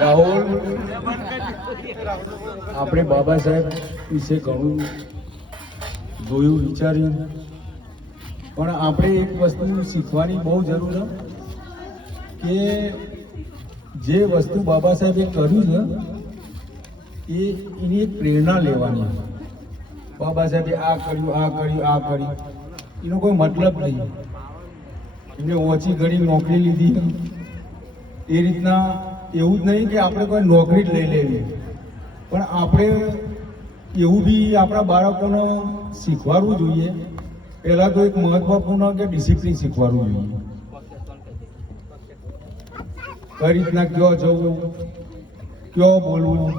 રાહુલ, આપણે બાબા સાહેબ વિશે ઘણું જોયું, વિચાર્યું, પણ આપણે એક વસ્તુ શીખવાની બહુ જરૂર છે કે જે વસ્તુ બાબા સાહેબે કર્યું છે એની એક પ્રેરણા લેવાની. બાબા સાહેબે આ કર્યું, આ કર્યું, આ કર્યું, એનો કોઈ મતલબ નહીં. એમને ઓછી ઘણી નોકરી લીધી, એ રીતના એવું જ નહીં કે આપણે કોઈ નોકરી જ લઈ લેવી, પણ આપણે એવું બી આપણા બાળકોને શીખવાડવું જોઈએ. પહેલાં તો એક મહત્વપૂર્ણ કે ડિસિપ્લિન શીખવાડવું જોઈએ. કઈ રીતના કયો જવું, કયો બોલવું,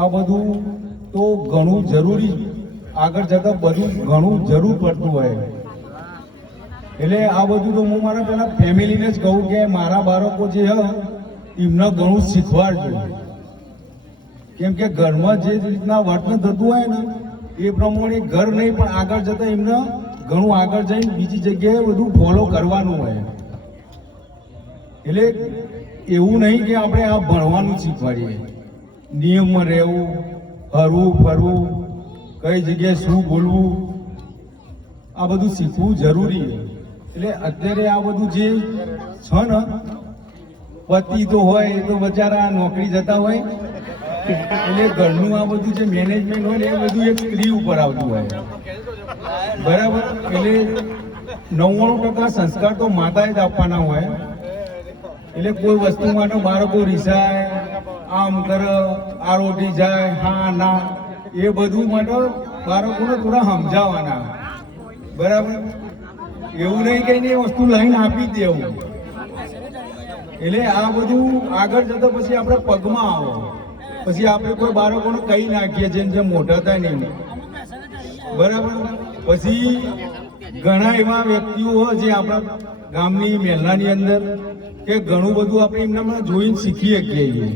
આ બધું તો ઘણું જરૂરી, આગળ જતાં બધું ઘણું જરૂર પડતું હોય. એટલે આ બધું તો હું મારા પેલા ફેમિલીને જ કહું કે મારા બાળકો જે હ એમને ઘણું શીખવાડજો. કેમ કે ઘરમાં જે રીતના વર્તન થતું હોય ને એ પ્રમાણે ઘર નહીં પણ આગળ જતાં એમને ઘણું આગળ જઈને બીજી જગ્યાએ બધું ફોલો કરવાનું હોય. એટલે એવું નહીં કે આપણે આ ભણવાનું શીખવાડીએ, નિયમમાં રહેવું, હરવું ફરવું, કઈ જગ્યાએ શું બોલવું, આ બધું શીખવું જરૂરી છે. એટલે અત્યારે આ બધું જે છે ને, પતિ તો હોય એ તો બચારા નોકરી જતા હોય, એટલે ઘરનું આ બધું જે મેનેજમેન્ટ હોય ને એ બધું એક સ્ત્રી ઉપર આવતું હોય, બરાબર. એટલે 99% સંસ્કાર તો માતાએ જ આપવાના હોય. એટલે કોઈ વસ્તુ માટે બાળકો રીસાય, આમ કરે, આરોટી જાય, હા ના, એ બધું માટે બાળકોને થોડા સમજાવવાના, બરાબર. એવું નહીં કે એ વસ્તુ લઈને આપી જ દેવું. એટલે આ બધું આગળ જતા પછી આપણે પગમાં આવો, પછી આપણે કોઈ બાળકોને કહી નાખીએ જેમ જેમ મોટા થાય નહીં, બરાબર. પછી ઘણા એવા વ્યક્તિઓ જે આપણા ગામની મહેલાની અંદર કે ઘણું બધું આપણે એમનામાં જોઈને શીખી શકીએ.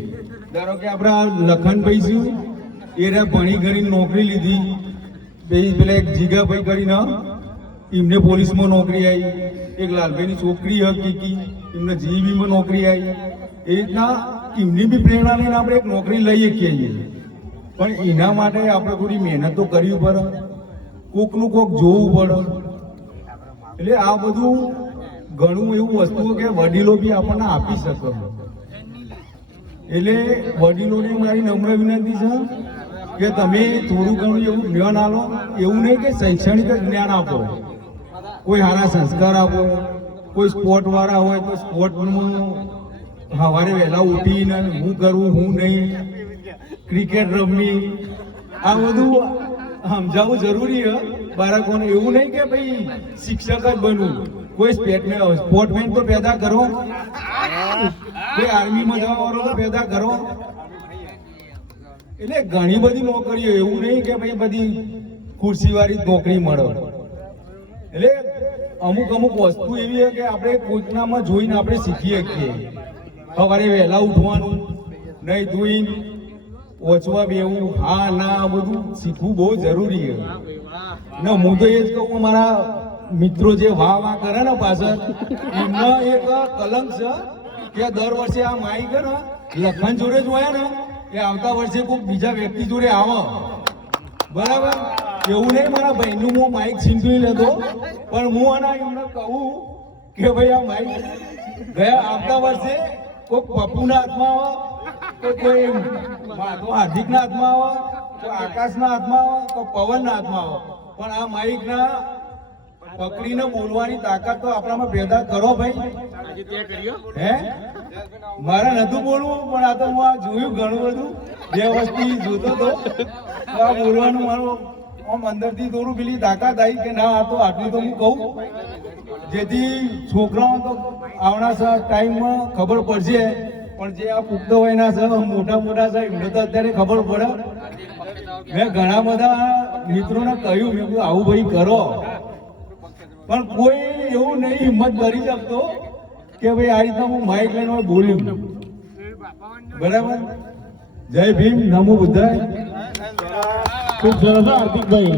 ધારો કે આપણા લખનભાઈ છું, એ ભણી ગણી નોકરી લીધી, પેલા એક જીગાભાઈ કરીને એમને પોલીસમાં નોકરી આવી, એક લાલભાઈની છોકરી હતી એમને જીબીમાં નોકરી આવી. એ રીતના એમની બી પ્રેરણા લઈને આપણે એક નોકરી લઈ શકીએ. પણ એના માટે આપણે થોડી મહેનત તો કરવી પડે, કોકનું કોક જોવું પડે. એટલે આ બધું ઘણું એવું વસ્તુઓ કે વડીલો બી આપણને આપી શકે. એટલે વડીલોને મારી નમ્ર વિનંતી છે કે તમે થોડું ઘણું એવું જ્ઞાન આપો. એવું નહીં કે શૈક્ષણિક જ્ઞાન આપો, કોઈ સારા સંસ્કાર આપો. કોઈ સ્પોર્ટ વાળા હોય તો સ્પોર્ટનું સવારે વહેલા ઉઠીને હું કરવું, હું નહીં, ક્રિકેટ રમવી, આ બધું સમજાવવું જરૂરી છે બાળકોને. એવું નહીં કે ભાઈ શિક્ષક જ બનવું. કોઈ સ્પોર્ટમેન તો પેદા કરો, કોઈ આર્મીમાં જવા વાળો તો પેદા કરો. એટલે ઘણી બધી નોકરીઓ, એવું નહીં કે ભાઈ બધી ખુરશીવાળી નોકરી મળે. એટલે અમુક અમુક વસ્તુ એવી છે કે આપણે કોઈકનામાં જોઈને આપણે શીખીએ છીએ. સવારે વહેલા ઉઠવાનું, નહીં ધોઈને ઓછવા બેવું, હા ના, આ બધું શીખવું બહુ જરૂરી છે. ને હું તો એ જ કહું, મારા મિત્રો જે વાહ કરે ને પાછળ, એમનો એક કલંક છે કે દર વર્ષે આ માઈક ને લખન જોડે જ હોય ને એ આવતા વર્ષે કોઈ બીજા વ્યક્તિ જોડે આવે, બરાબર. એવું નહીં મારા ભાઈનું હું માઈક છીનવી લેતો, પણ હું આના એમને કહું કે ભાઈ આ માઈક ગયા આવતા વર્ષે કોઈ પપ્પુના હાથમાં આવે, તો કોઈ હાર્દિકના હાથમાં આવે, તો આકાશના હાથમાં આવે, તો પવનના હાથમાં આવે, પણ આ માઈકના પકડીને બોલવાની તાકાત તો આપણામાં પેદા કરો ભાઈ. હે, મારે નતું બોલવું, પણ આ તો હું આ જોયું ઘણું બધું, બે વસ્તુ જોતો હતો, આ બોલવાનું મારું આમ અંદરથી થોડું પેલી તાકાત આવી કે ના, આ તો આટલું તો હું કહું, જેથી છોકરાઓ તો આવનાર ટાઈમમાં ખબર પડશે. પણ જે આ પુખ્ત વયના છે, મોટા મોટા છે, એમને તો અત્યારે ખબર પડે. મેં ઘણા બધા મિત્રોને કહ્યું, મેં કહ્યું આવું ભાઈ કરો, પણ કોઈ એવું નહીં હિંમત કરી શકતો કે ભાઈ આ રીતના હું માઇક લઈને બોલ્યું, બરાબર. જય ભીમ, નમો બુદ્ધાય. ખૂબ સરસ હાર્દિકભાઈ.